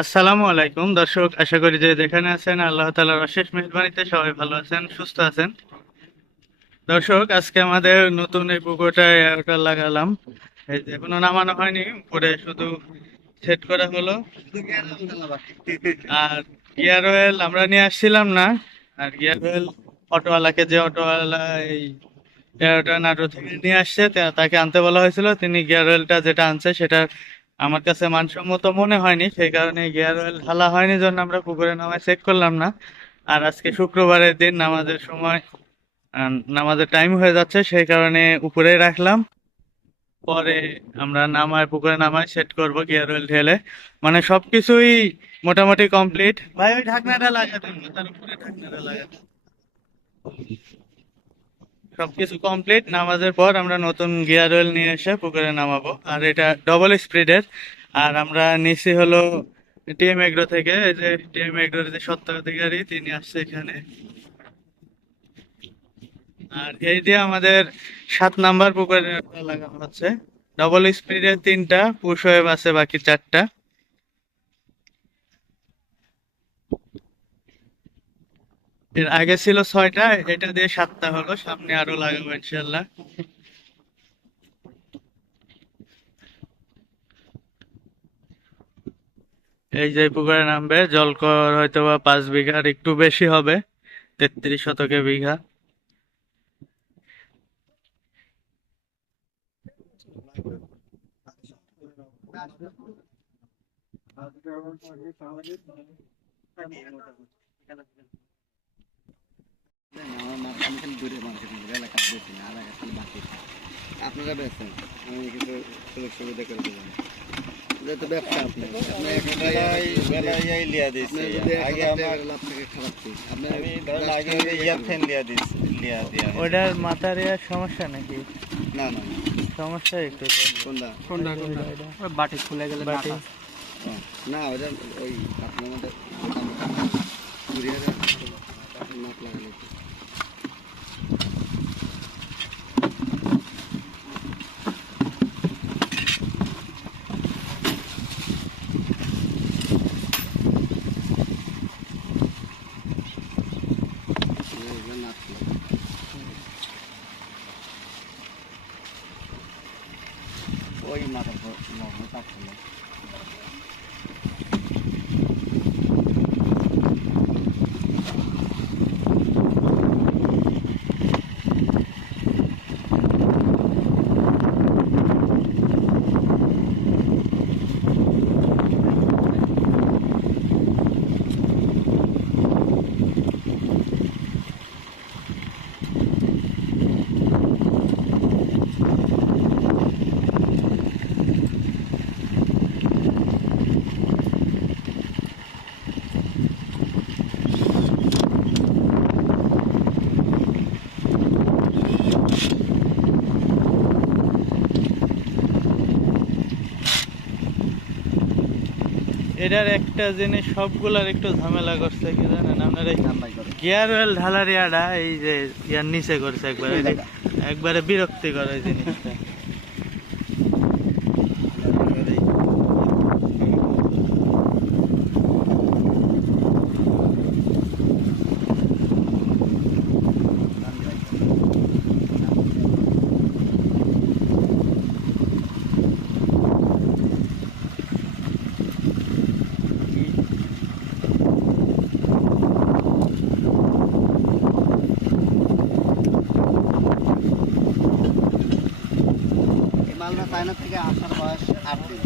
আসসালামু আলাইকুম, দর্শক, আশা করি যে যেখানে আছেন, আল্লাহ তালার অশেষ মেহরবানিতে সবাই ভালো আছেন, সুস্থ আছেন। দর্শক, আজকে আমাদের নতুন এই পুকুরটায় এয়ারটা লাগালাম। এখনও নামানো হয়নি, উপরে শুধু সেট করা হলো। আর গিয়ার অয়েল আমরা নিয়ে আসছিলাম না, আর গিয়ার অয়েল অটোওয়ালাকে যে অটোওয়ালা এই এয়ারটা নাটো থেকে নিয়ে আসছে তাকে আনতে বলা হয়েছিল, তিনি গিয়ার অয়েলটা যেটা আনছে সেটা আমার কাছে মানসম্মত মনে হয়নি, সেই কারণে গিয়ার অয়েল ঢালা হয়নি জন্য আমরা পুকুরে নামায় চেক করলাম না। আর আজকে শুক্রবারের দিন নামাজের সময় নামাজের টাইম হয়ে যাচ্ছে, সেই কারণে উপরেই রাখলাম। পরে আমরা নামায়, পুকুরে নামায় সেট করব গিয়ার অয়েল ঢেলে। মানে সবকিছুই মোটামুটি কমপ্লিট ভাই, ওই ঢাকনাটা লাগাতে তার উপরে ঢাকনাটা লাগাতে সবকিছু কমপ্লিট নামাজের পর আমরা নতুন গিয়ার অয়েল নিয়ে এসে পুকুরে নামাবো। আর এটা ডবল স্পিডের আর আমরা নিচে হলো টিএম এগ্রো থেকে, এই যে টিএম এগ্রোর যে সত্ত্বাধিকারী তিনি আসছে এখানে। আর এই দিয়ে আমাদের সাত নাম্বার পুকুরে লাগানো হচ্ছে ডবল স্পিডের তিনটা, পুশ ওয়েভ আছে বাকি চারটা। এর আগে ছিল ছয়টা, এটা দিয়ে সাতটা হলো, সামনে আরও লাগাবো ইনশাল্লাহ এই যে পুকুরে নামবে, জলকর হয়তো বা পাঁচ বিঘার একটু বেশি হবে, তেত্রিশ শতকে বিঘা। আপনারা বেছেন আমি কিছু সুযোগ সুবিধা করে দেবেন এটা ব্যবসা আপনি একটা বেলায় বেলায় এই লিয়া দিছি আপনার যদি এক আগে আমার টাকার খারাপ কি আপনার আমি ধরেন আগে ওই লিয়া দিছি লিয়া দিয়া ওটার মাথার সমস্যা নাকি? না না সমস্যা একটু কোনটা কোনটা বাটি খুলে গেলে বাটি। না ওটা ওই আপনার মধ্যে ওই মাথার পর নর্মাল কাট করলাম এটার একটা জিনিস সবগুলার একটু ঝামেলা করছে কি জানেন? আপনার এই গিয়ার ওয়েল ঢালার ইয়াটা এই যে ইয়ার নিচে করছে একবারে একবারে বিরক্তিকর এই জিনিসটা। মালটা চায়না থেকে আসার বয়স আট দিন